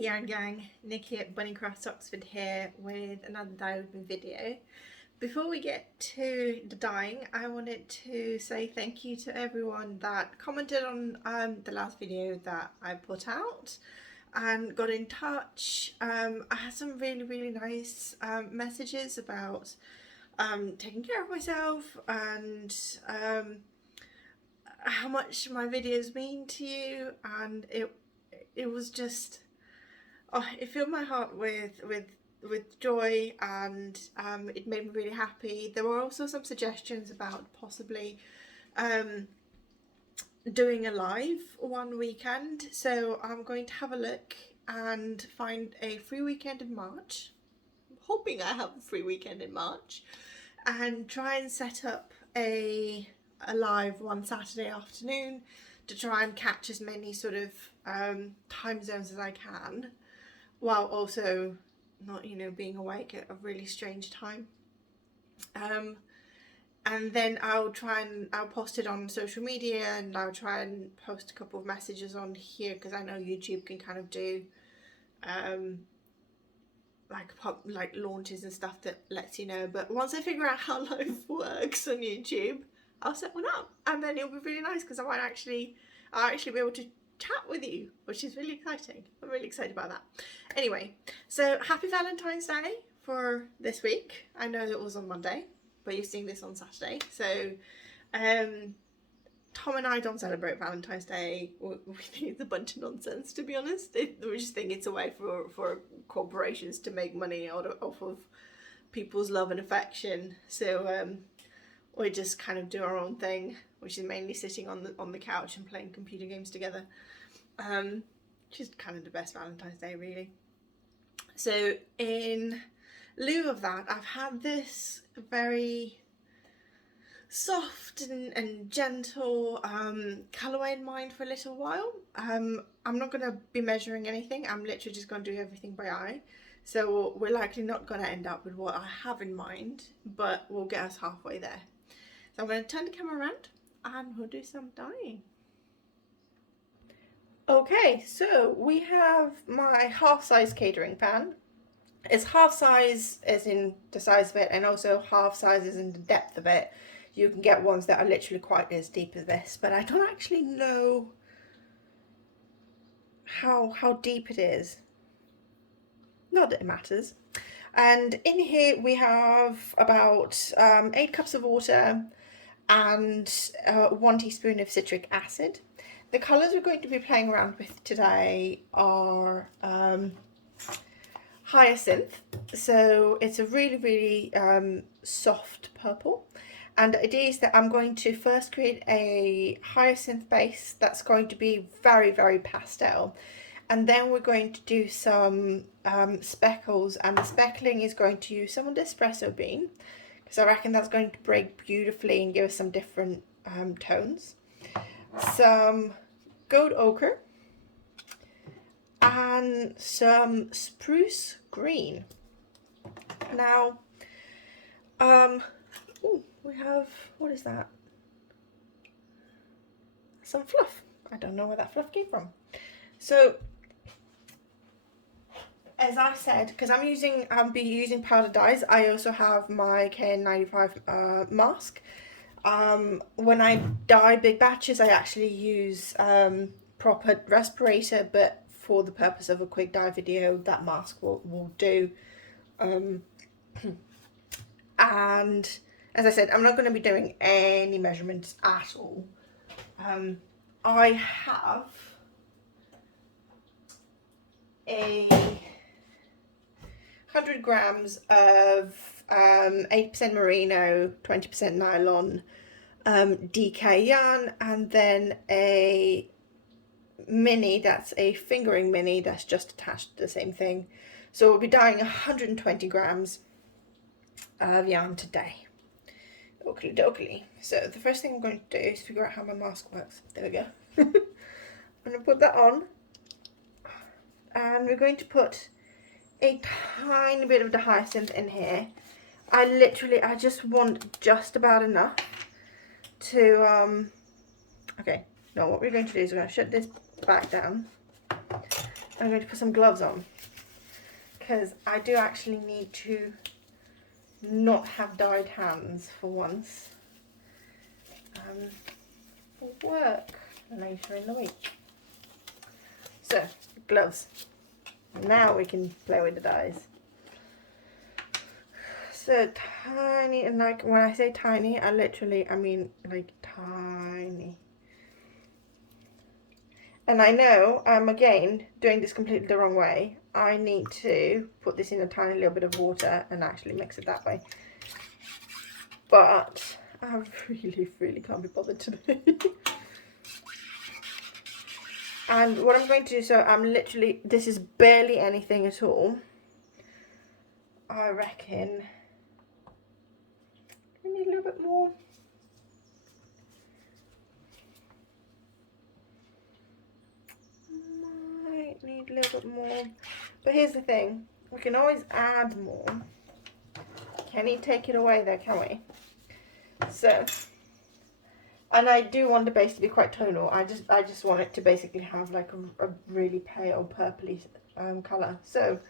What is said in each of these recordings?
Hey Yarn Gang, Nikki at Bunnycraft Oxford here with another dye with me video. Before we get to the dyeing, I wanted to say thank you to everyone that commented on the last video that I put out and got in touch. I had some really nice messages about taking care of myself and how much my videos mean to you, and it was just, oh, it filled my heart with joy, and it made me really happy. There were also some suggestions about possibly doing a live one weekend, so I'm going to have a look and find a free weekend in March. I'm hoping I have a free weekend in March, and try and set up a live one Saturday afternoon to try and catch as many sort of time zones as I can, while also not, being awake at a really strange time. And then I'll post it on social media, and I'll try and post a couple of messages on here, because I know YouTube can kind of do like launches and stuff that lets you know. But once I figure out how live works on YouTube, I'll set one up, and then it'll be really nice, because I'll actually be able to chat with you, which is really exciting. I'm really excited about that. Anyway, so happy Valentine's Day for this week. I know it was on Monday, but you're seeing this on Saturday. So Tom and I don't celebrate Valentine's Day. We think it's a bunch of nonsense, to be honest. We just think it's a way for corporations to make money off of people's love and affection. So we just kind of do our own thing, which is mainly sitting on the couch and playing computer games together. Which is kind of the best Valentine's Day, really. So in lieu of that, I've had this very soft and gentle colourway in mind for a little while. I'm not going to be measuring anything. I'm literally just going to do everything by eye. So we're likely not going to end up with what I have in mind, but we'll get us halfway there. So I'm going to turn the camera around and we'll do some dyeing. Okay, so we have my half size catering pan. It's half size as in the size of it, and also half size as in the depth of it. You can get ones that are literally quite as deep as this, but I don't actually know how deep it is. Not that it matters. And in here we have about 8 cups of water and 1 teaspoon of citric acid. The colours we're going to be playing around with today are hyacinth. So it's a really soft purple. And the idea is that I'm going to first create a hyacinth base that's going to be very pastel. And then we're going to do some speckles, and the speckling is going to use some of the espresso bean, because I reckon that's going to break beautifully and give us some different tones. Some gold ochre and some spruce green. Now, we have, what is that? Some fluff. I don't know where that fluff came from. So, as I said, because I'll be using powder dyes, I also have my KN95 mask. When I dye big batches, I actually use proper respirator, but for the purpose of a quick dye video, that mask will do. And as I said, I'm not going to be doing any measurements at all. I have a 100 grams of 8% merino, 20% nylon DK yarn, and then a mini that's a fingering mini that's just attached to the same thing. So we'll be dyeing 120 grams of yarn today. Oakley dokley. So the first thing I'm going to do is figure out how my mask works. There we go. I'm going to put that on, and we're going to put a tiny bit of the hyacinth in here. I just want just about enough to okay, no, what we're going to do is we're going to shut this back down, I'm going to put some gloves on because I do actually need to not have dyed hands for once for work later in the week. So, gloves. Now we can play with the dyes. So tiny, and like when I say tiny, I mean like tiny. And I know I'm again doing this completely the wrong way. I need to put this in a tiny little bit of water and actually mix it that way. But I really can't be bothered today. And what I'm going to do, so I'm literally, this is barely anything at all. I reckon we need a little bit more. Might need a little bit more. But here's the thing, we can always add more. Can you take it away there, can we? So, and I do want the base to be quite tonal. I just want it to basically have like a really pale purpley colour. So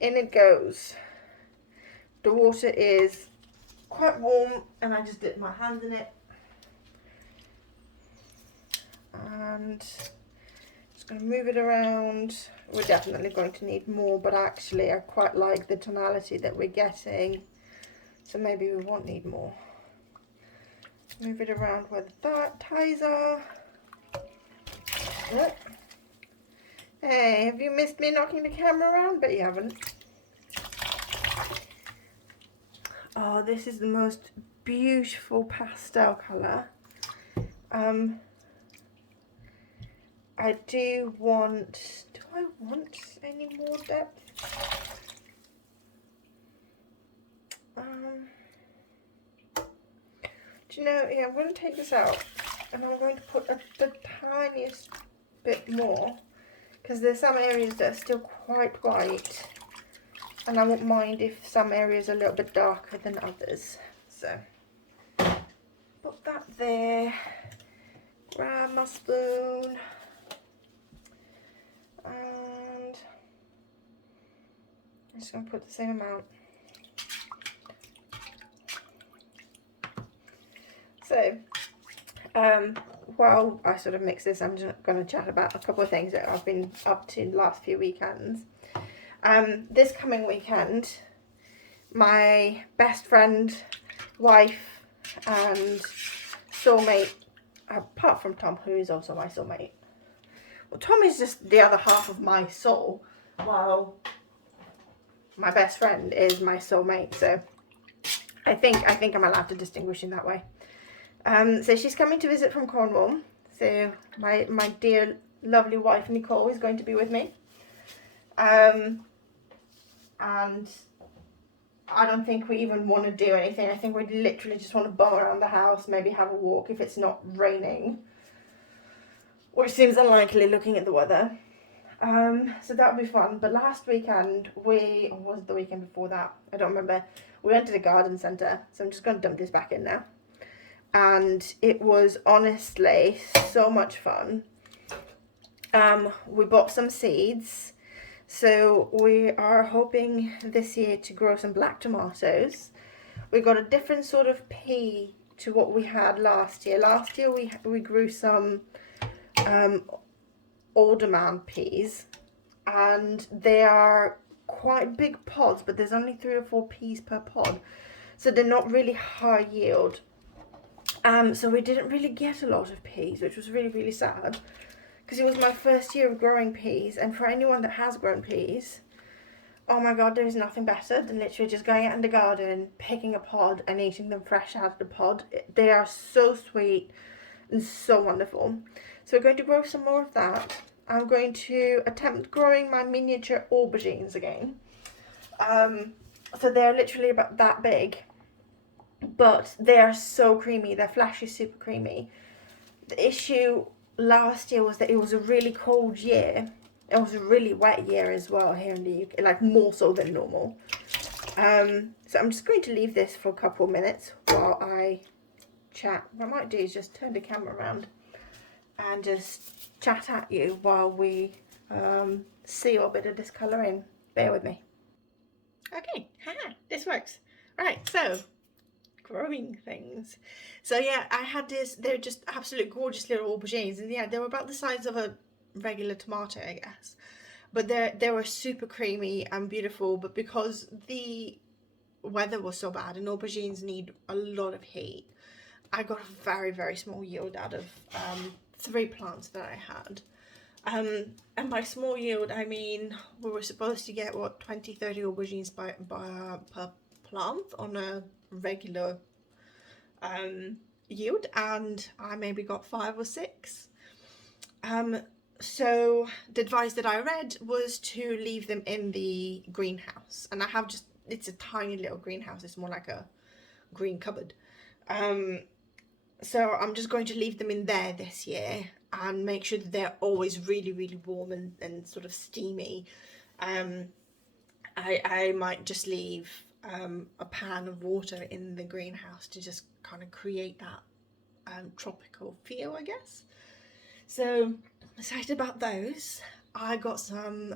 in it goes. The water is quite warm and I just dip my hand in it. And just going to move it around. We're definitely going to need more, but actually I quite like the tonality that we're getting. So maybe we won't need more. Move it around where the ties are. Oh. Hey, have you missed me knocking the camera around? But you haven't. Oh, this is the most beautiful pastel colour. I do I want any more depth? Do you know, yeah, I'm going to take this out and I'm going to put the tiniest bit more because there's some areas that are still quite white and I won't mind if some areas are a little bit darker than others. So, put that there, grab my spoon and I'm just going to put the same amount. So, while I sort of mix this, I'm just going to chat about a couple of things that I've been up to the last few weekends. This coming weekend, my best friend, wife, and soulmate, apart from Tom, who is also my soulmate. Well, Tom is just the other half of my soul, while my best friend is my soulmate. So, I think I'm allowed to distinguish in that way. So she's coming to visit from Cornwall. So my dear lovely wife Nicole is going to be with me. And I don't think we even want to do anything. I think we literally just want to bum around the house, maybe have a walk if it's not raining, which seems unlikely looking at the weather. So that'll be fun. But last weekend or was it the weekend before that? I don't remember. We went to the garden centre. So I'm just going to dump this back in now. And it was honestly so much fun. We bought some seeds, so we are hoping this year to grow some black tomatoes. We got a different sort of pea to what we had last year. Last year we grew some alderman peas, and they are quite big pods, but there's only 3 or 4 peas per pod, so they're not really high yield. So we didn't really get a lot of peas, which was really sad, because it was my first year of growing peas, and for anyone that has grown peas, oh my god, there is nothing better than literally just going out in the garden, picking a pod and eating them fresh out of the pod. They are so sweet and so wonderful. So we're going to grow some more of that. I'm going to attempt growing my miniature aubergines again. So they're literally about that big. But they are so creamy. Their flesh is super creamy. The issue last year was that it was a really cold year. It was a really wet year as well here in the UK, like more so than normal. So I'm just going to leave this for a couple of minutes while I chat. What I might do is just turn the camera around and just chat at you while we see what bit of this colour in. Bear with me. Okay, this works. Right, so growing things. So yeah, I had this, they're just absolute gorgeous little aubergines, and yeah, they were about the size of a regular tomato, I guess. But they were super creamy and beautiful, but because the weather was so bad and aubergines need a lot of heat, I got a very, very small yield out of 3 plants that I had. And by small yield, I mean we were supposed to get, what, 20-30 aubergines per plant on a regular yield, and I maybe got 5 or 6. So the advice that I read was to leave them in the greenhouse, and I have just, it's a tiny little greenhouse, it's more like a green cupboard. So I'm just going to leave them in there this year and make sure that they're always really, really warm and sort of steamy. I might just leave a pan of water in the greenhouse to just kind of create that tropical feel, I guess. So excited about those. I got some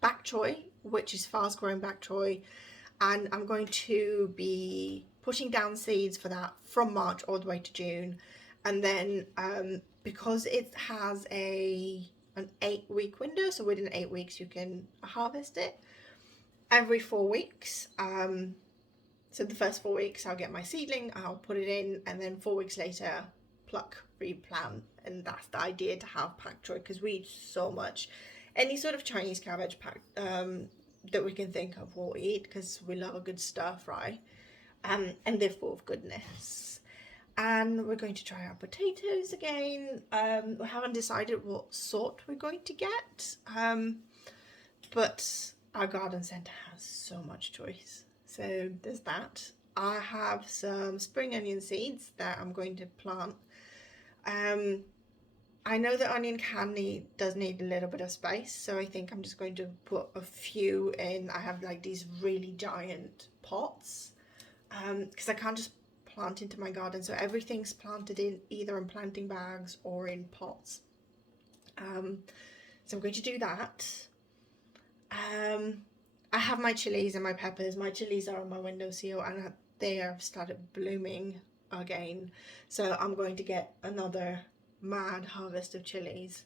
bok choy, which is fast growing bok choy, and I'm going to be putting down seeds for that from March all the way to June. And then because it has an 8-week window, so within 8 weeks you can harvest it, every 4 weeks. So the first 4 weeks I'll get my seedling, I'll put it in, and then 4 weeks later pluck, replant. And that's the idea, to have bok choy, because we eat so much. Any sort of Chinese cabbage that we can think of we'll eat, because we love a good stir fry, and they're full of goodness. And we're going to try our potatoes again. We haven't decided what sort we're going to get, but our garden centre has so much choice, so there's that. I have some spring onion seeds that I'm going to plant. I know that onion does need a little bit of space, so I think I'm just going to put a few in. I have like these really giant pots, because I can't just plant into my garden, so everything's planted in either in planting bags or in pots. So I'm going to do that. I have my chilies and my peppers. My chilies are on my windowsill and they have started blooming again, so I'm going to get another mad harvest of chilies.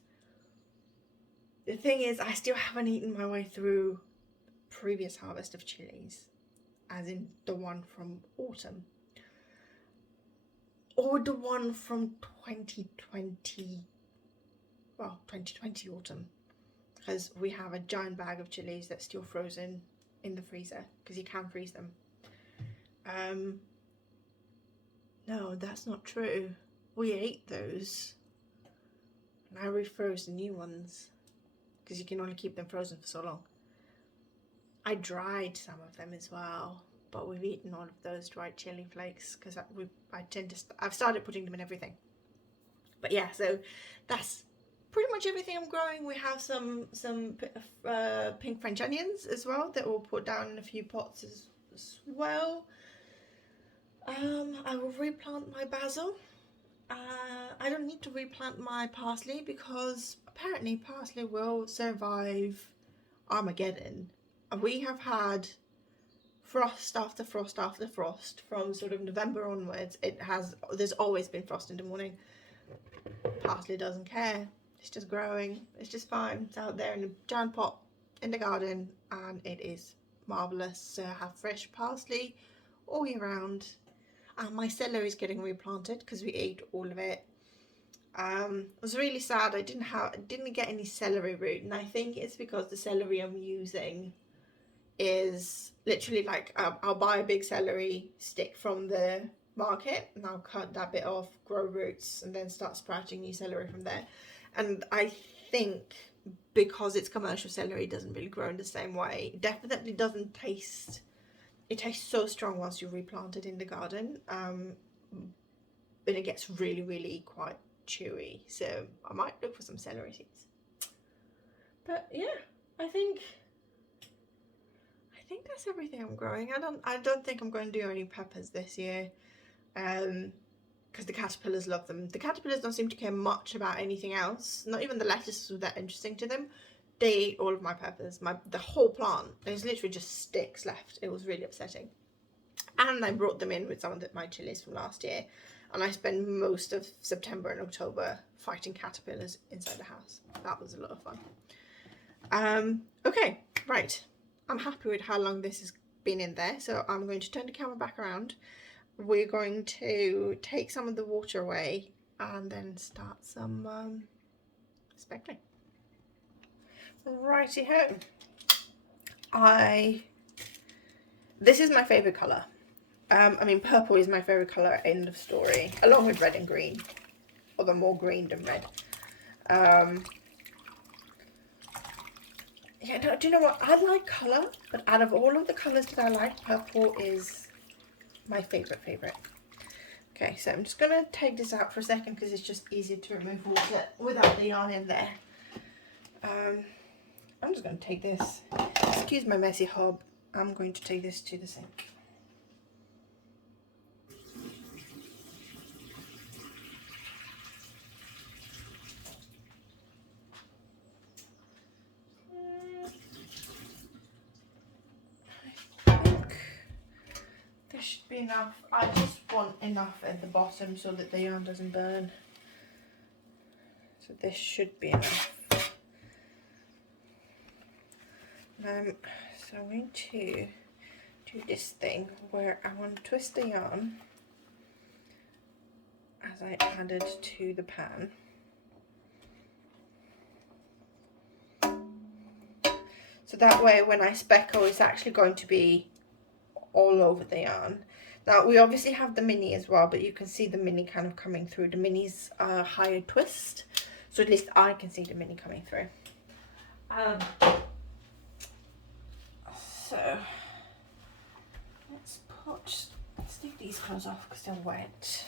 The thing is, I still haven't eaten my way through previous harvest of chilies, as in the one from autumn or the one from 2020 autumn, because we have a giant bag of chilies that's still frozen in the freezer, because you can freeze them. No, that's not true. We ate those and I refroze the new ones, because you can only keep them frozen for so long. I dried some of them as well, but we've eaten all of those dried chili flakes, because I've started putting them in everything. But yeah, so that's pretty much everything I'm growing. We have some pink French onions as well that we'll put down in a few pots as well. I will replant my basil. I don't need to replant my parsley, because apparently parsley will survive Armageddon. We have had frost after frost after frost from sort of November onwards. There's always been frost in the morning. Parsley doesn't care. It's just growing. It's just fine. It's out there in a giant pot in the garden, and it is marvellous. So I have fresh parsley all year round. And my celery is getting replanted because we ate all of it. It was really sad. I didn't get any celery root, and I think it's because the celery I'm using is literally like I'll buy a big celery stick from the market and I'll cut that bit off, grow roots, and then start sprouting new celery from there. And I think because it's commercial celery, it doesn't really grow in the same way. It definitely doesn't taste. It tastes so strong once you replant it in the garden, and it gets really, really quite chewy. So I might look for some celery seeds. But yeah, I think that's everything I'm growing. I don't think I'm going to do any peppers this year, because because the caterpillars love them. The caterpillars don't seem to care much about anything else. Not even the lettuces were that interesting to them. They ate all of my peppers, the whole plant. There's literally just sticks left. It was really upsetting. And I brought them in with some of my chilies from last year. And I spent most of September and October fighting caterpillars inside the house. That was a lot of fun. Okay, right. I'm happy with how long this has been in there. So I'm going to turn the camera back around. We're going to take some of the water away and then start some speckling. Righty ho. This is my favourite colour. I mean, purple is my favourite colour, end of story, along with red and green, although more green than red. Yeah, no, do you know what? I like colour, but out of all of the colours that I like, purple is my favourite. Okay, so I'm just going to take this out for a second because it's just easier to remove water without the yarn in there. I'm just going to take this, excuse my messy hob, I'm going to take this to the sink. This should be enough. I just want enough at the bottom so that the yarn doesn't burn. So this should be enough. So I'm going to do this thing where I want to twist the yarn as I add it to the pan. So that way when I speckle, it's actually going to be all over the yarn. Now we obviously have the mini as well, but you can see the mini kind of coming through. The mini's a higher twist, so at least I can see the mini coming through. So let's take these clothes off because they're wet.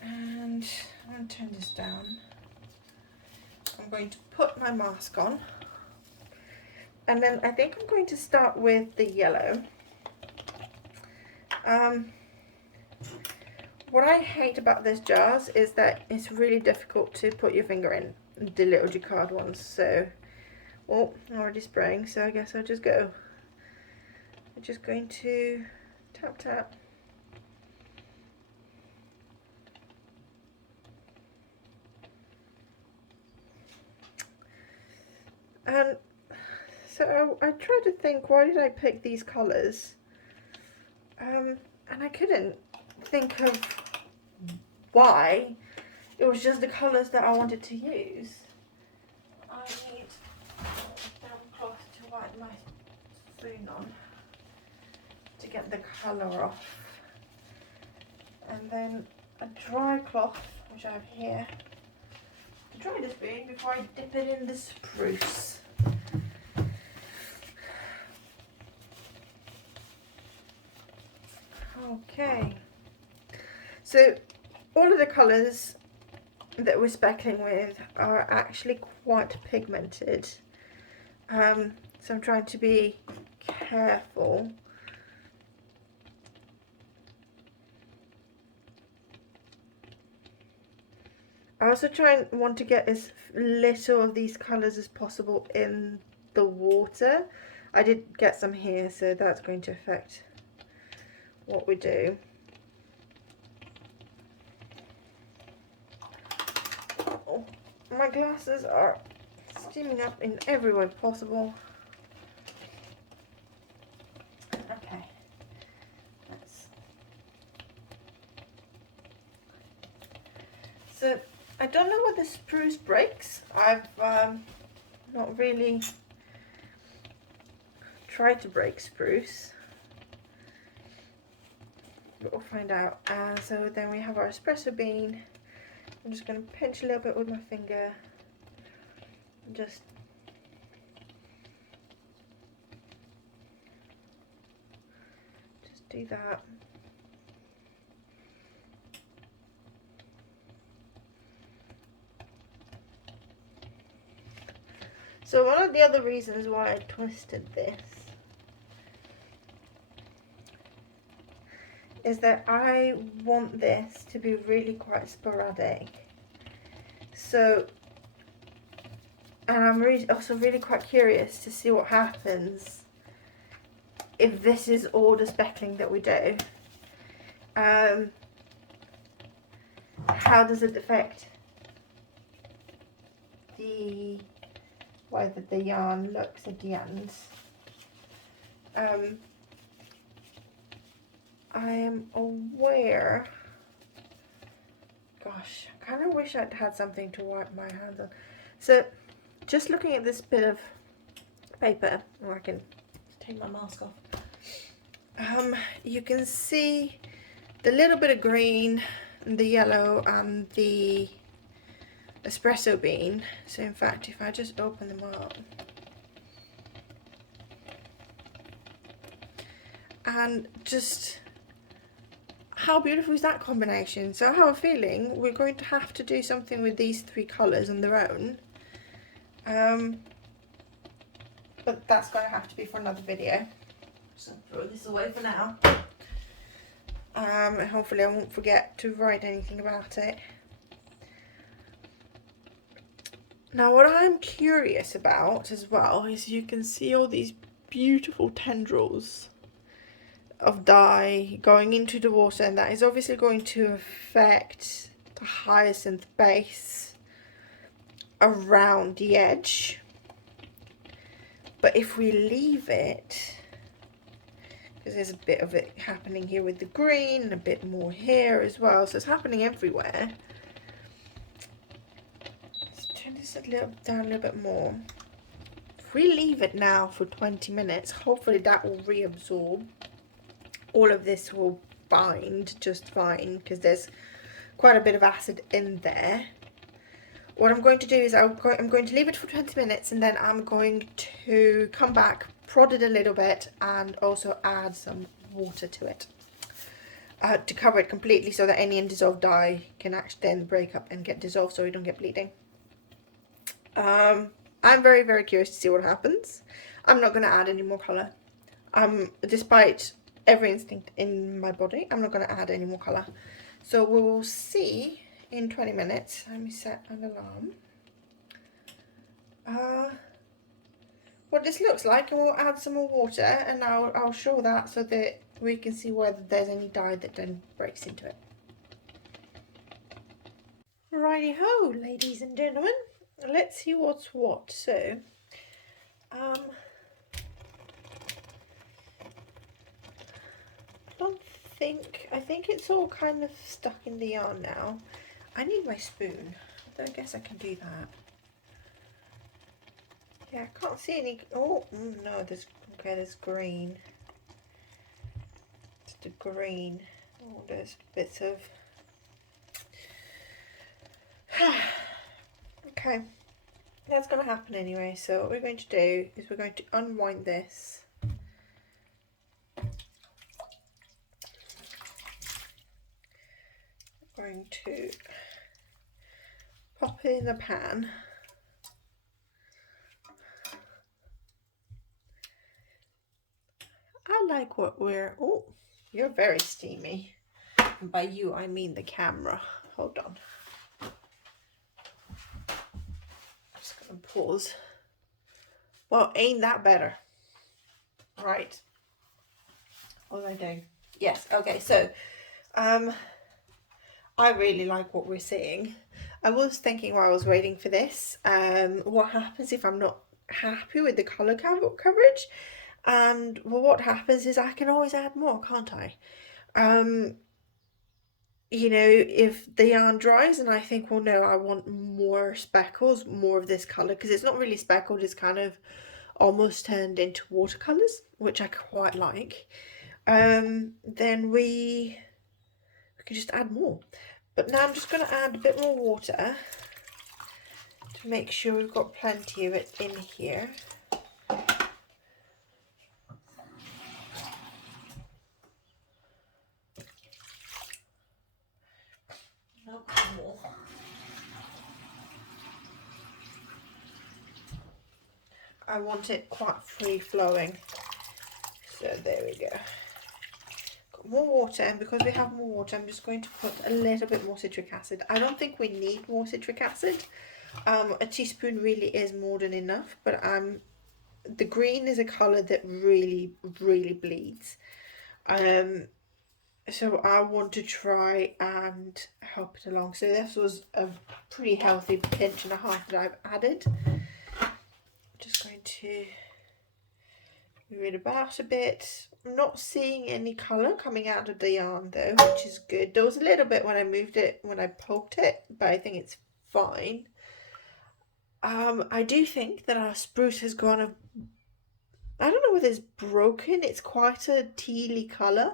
And I'm going to turn this down. I'm going to put my mask on. And then I think I'm going to start with the yellow. What I hate about these jars is that it's really difficult to put your finger in, the little jacquard ones. So, oh, I'm already spraying, so I guess I'll just go. I'm just going to tap tap. And so I tried to think, why did I pick these colours? And I couldn't think of why. It was just the colours that I wanted to use. I need a damp cloth to wipe my spoon on to get the colour off. And then a dry cloth, which I have here, to dry the spoon before I dip it in the spruce. Okay, so all of the colours that we're speckling with are actually quite pigmented, so I'm trying to be careful. I also want to get as little of these colours as possible in the water. I did get some here, so that's going to affect what we do. Oh, my glasses are steaming up in every way possible. Okay, so I don't know what the spruce breaks. I've not really tried to break spruce, but we'll find out. So then we have our espresso bean. I'm just going to pinch a little bit with my finger and just do that. So one of the other reasons why I twisted this is that I want this to be really quite sporadic. So, and I'm also really quite curious to see what happens if this is all the speckling that we do. How does it affect the way that the yarn looks at the end? I am aware, gosh, I kind of wish I'd had something to wipe my hands on. So just looking at this bit of paper, or I can take my mask off, you can see the little bit of green and the yellow and the espresso bean. So in fact, if I just open them up, and just how beautiful is that combination? So I have a feeling we're going to have to do something with these three colours on their own. But that's going to have to be for another video. So I'll throw this away for now. And hopefully I won't forget to write anything about it. Now what I'm curious about as well is you can see all these beautiful tendrils of dye going into the water, and that is obviously going to affect the hyacinth base around the edge. But if we leave it, because there's a bit of it happening here with the green and a bit more here as well, so it's happening everywhere. Let's turn this down a little bit more. If we leave it now for 20 minutes, hopefully that will reabsorb. All of this will bind just fine because there's quite a bit of acid in there. What I'm going to do is I'm going to leave it for 20 minutes, and then I'm going to come back, prod it a little bit, and also add some water to it to cover it completely so that any undissolved dye can actually then break up and get dissolved so we don't get bleeding. I'm very, very curious to see what happens. I'm not going to add any more colour. Despite every instinct in my body, I'm not going to add any more colour. So we will see in 20 minutes. Let me set an alarm. What this looks like, and we'll add some more water, and I'll show that so that we can see whether there's any dye that then breaks into it. Righty ho, ladies and gentlemen, let's see what's what. So I think it's all kind of stuck in the yarn now. I need my spoon. I guess I can do that. Yeah, I can't see any. Oh no, there's green. It's the green. Oh, there's bits of. Okay, that's gonna happen anyway. So what we're going to do is we're going to unwind this. Going to pop it in the pan. I like what we're. Oh, you're very steamy. And by you, I mean the camera. Hold on. I'm just gonna pause. Well, ain't that better? Right. What was I doing? Yes. Okay. So, I really like what we're seeing. I was thinking while I was waiting for this, what happens if I'm not happy with the colour coverage? And well, what happens is I can always add more, can't I? You know, if the yarn dries and I think, well, no, I want more speckles, more of this colour, because it's not really speckled, it's kind of almost turned into watercolours, which I quite like, then we can just add more. But now I'm just going to add a bit more water to make sure we've got plenty of it in here. More. I want it quite free flowing, so there we go. Got more water, and because we have more water, I'm just going to put a little bit more citric acid. I don't think we need more citric acid. A teaspoon really is more than enough, but the green is a colour that really, really bleeds. So I want to try and help it along. So this was a pretty healthy pinch and a half that I've added. Just going to move it about a bit. I'm not seeing any colour coming out of the yarn though, which is good. There was a little bit when I moved it, when I poked it, but I think it's fine. I do think that our spruce has gone I don't know whether it's broken. It's quite a tealy colour,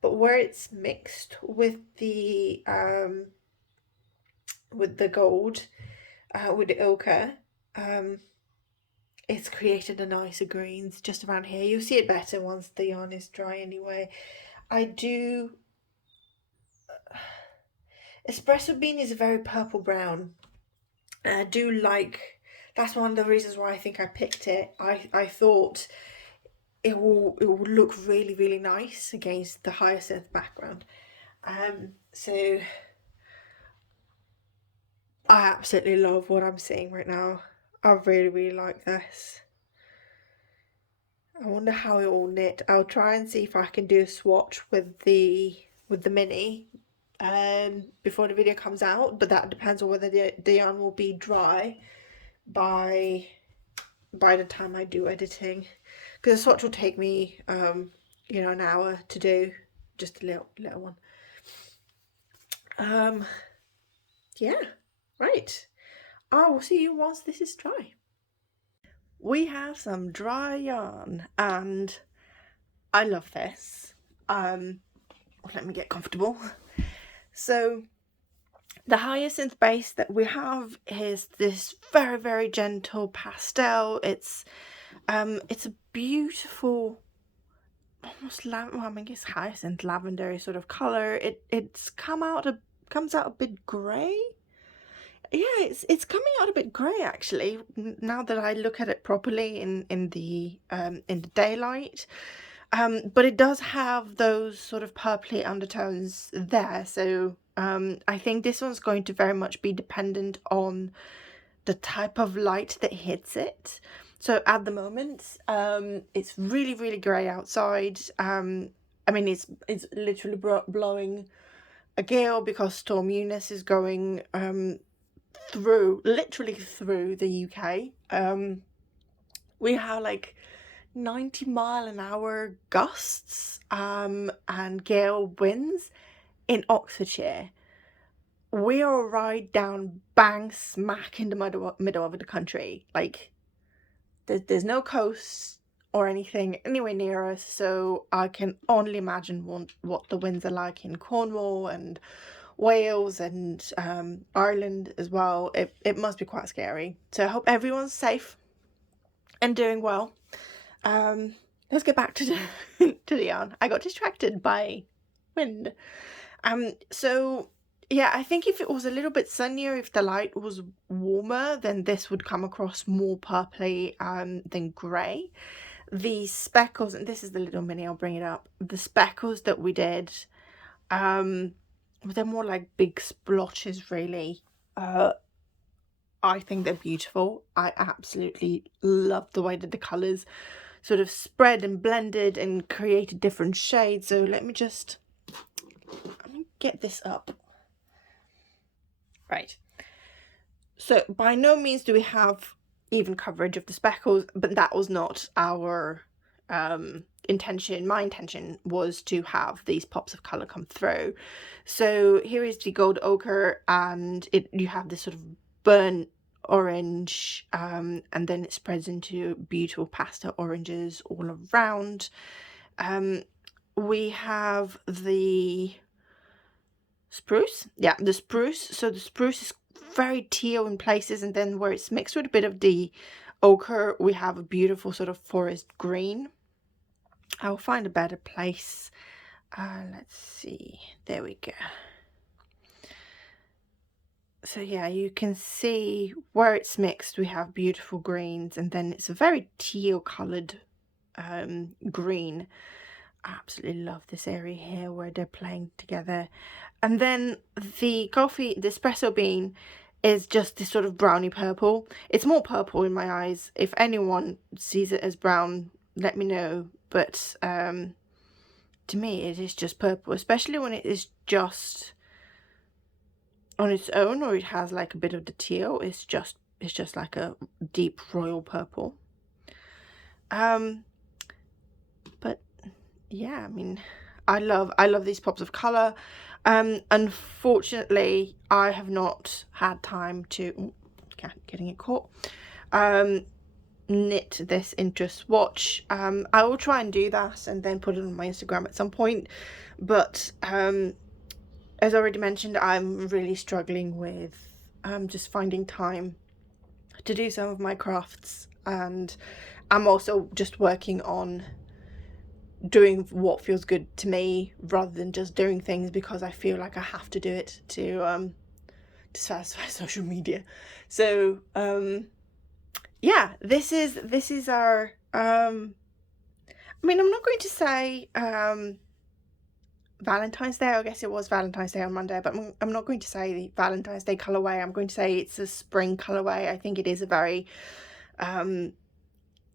but where it's mixed with the gold, with the ochre, it's created a nicer greens just around here. You'll see it better once the yarn is dry anyway. I do... espresso bean is a very purple brown. And I do like... that's one of the reasons why I think I picked it. I thought it will look really, really nice against the hyacinth background. So I absolutely love what I'm seeing right now. I really, really like this. I wonder how it will knit. I'll try and see if I can do a swatch with the mini before the video comes out, but that depends on whether the yarn will be dry by the time I do editing, because the swatch will take me you know, an hour to do, just a little one. Yeah, right. I will see you once this is dry. We have some dry yarn and I love this. Let me get comfortable. So the hyacinth base that we have is this very, very gentle pastel. It's a beautiful, almost I mean, it's hyacinth lavender sort of color. It's comes out a bit grey. Yeah, it's coming out a bit grey actually. Now that I look at it properly in the daylight. But it does have those sort of purpley undertones there, so I think this one's going to very much be dependent on the type of light that hits it. So at the moment, it's really, really grey outside. I mean, it's literally blowing a gale because Storm Eunice is going literally through the UK. We have like 90-mile-an-hour gusts and gale winds in Oxfordshire. We are right down bang smack in the middle of the country. Like there's no coast or anything anywhere near us, so I can only imagine what the winds are like in Cornwall and Wales and Ireland as well. It must be quite scary. So I hope everyone's safe and doing well. Let's get back to the yarn. I got distracted by wind. So yeah, I think if it was a little bit sunnier, if the light was warmer, then this would come across more purpley than grey. The speckles, and this is the little mini, I'll bring it up. The speckles that we did, they're more like big splotches really. I think they're beautiful. I absolutely love the way that the colours sort of spread and blended and created different shades. So let me get this up. Right. So by no means do we have even coverage of the speckles, but that was not our intention. My intention was to have these pops of colour come through. So here is the gold ochre, and you have this sort of burnt orange, and then it spreads into beautiful pastel oranges all around. We have the spruce, the spruce. So the spruce is very teal in places, and then where it's mixed with a bit of the ochre, we have a beautiful sort of forest green. I'll find a better place. Let's see, there we go. So yeah, you can see where it's mixed, we have beautiful greens, and then it's a very teal coloured green. absolutely love this area here where they're playing together. And then the coffee, the espresso bean, is just this sort of browny purple. It's more purple in my eyes. If anyone sees it as brown, let me know. But to me, it is just purple, especially when it is just on its own, or it has like a bit of the teal. It's just like a deep royal purple. But yeah, I mean, I love these pops of color. Unfortunately, I have not had time to getting it caught. Knit this into a swatch. I will try and do that and then put it on my Instagram at some point. But as already mentioned, I'm really struggling with just finding time to do some of my crafts, and I'm also just working on doing what feels good to me rather than just doing things because I feel like I have to do it to satisfy social media. So yeah, this is our I mean, I'm not going to say Valentine's Day. I guess it was Valentine's Day on Monday, but I'm not going to say the Valentine's Day colorway. I'm going to say it's a spring colorway. I think it is a very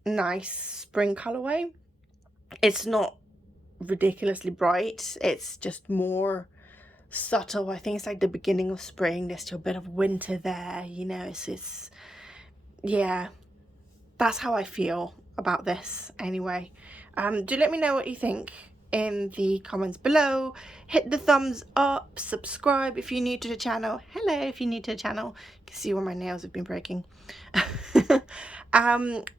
nice spring colorway. It's not ridiculously bright, it's just more subtle. I think it's like the beginning of spring, there's still a bit of winter there, you know. It's yeah, that's how I feel about this anyway. Do let me know what you think in the comments below. Hit the thumbs up, subscribe if you're new to the channel. Hello, if you're new to the channel. You can see where my nails have been breaking.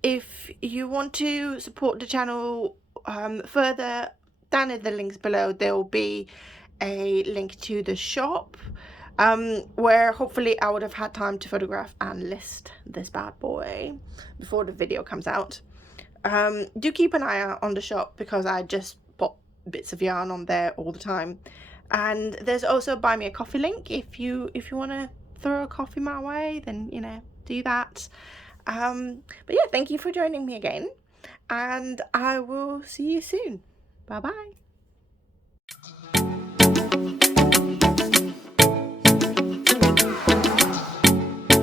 If you want to support the channel further, down in the links below there will be a link to the shop, where hopefully I would have had time to photograph and list this bad boy before the video comes out. Do keep an eye out on the shop because I just pop bits of yarn on there all the time. And there's also a buy me a coffee link. If you want to throw a coffee my way, then you know, do that. But yeah, thank you for joining me again, and I will see you soon. Bye bye.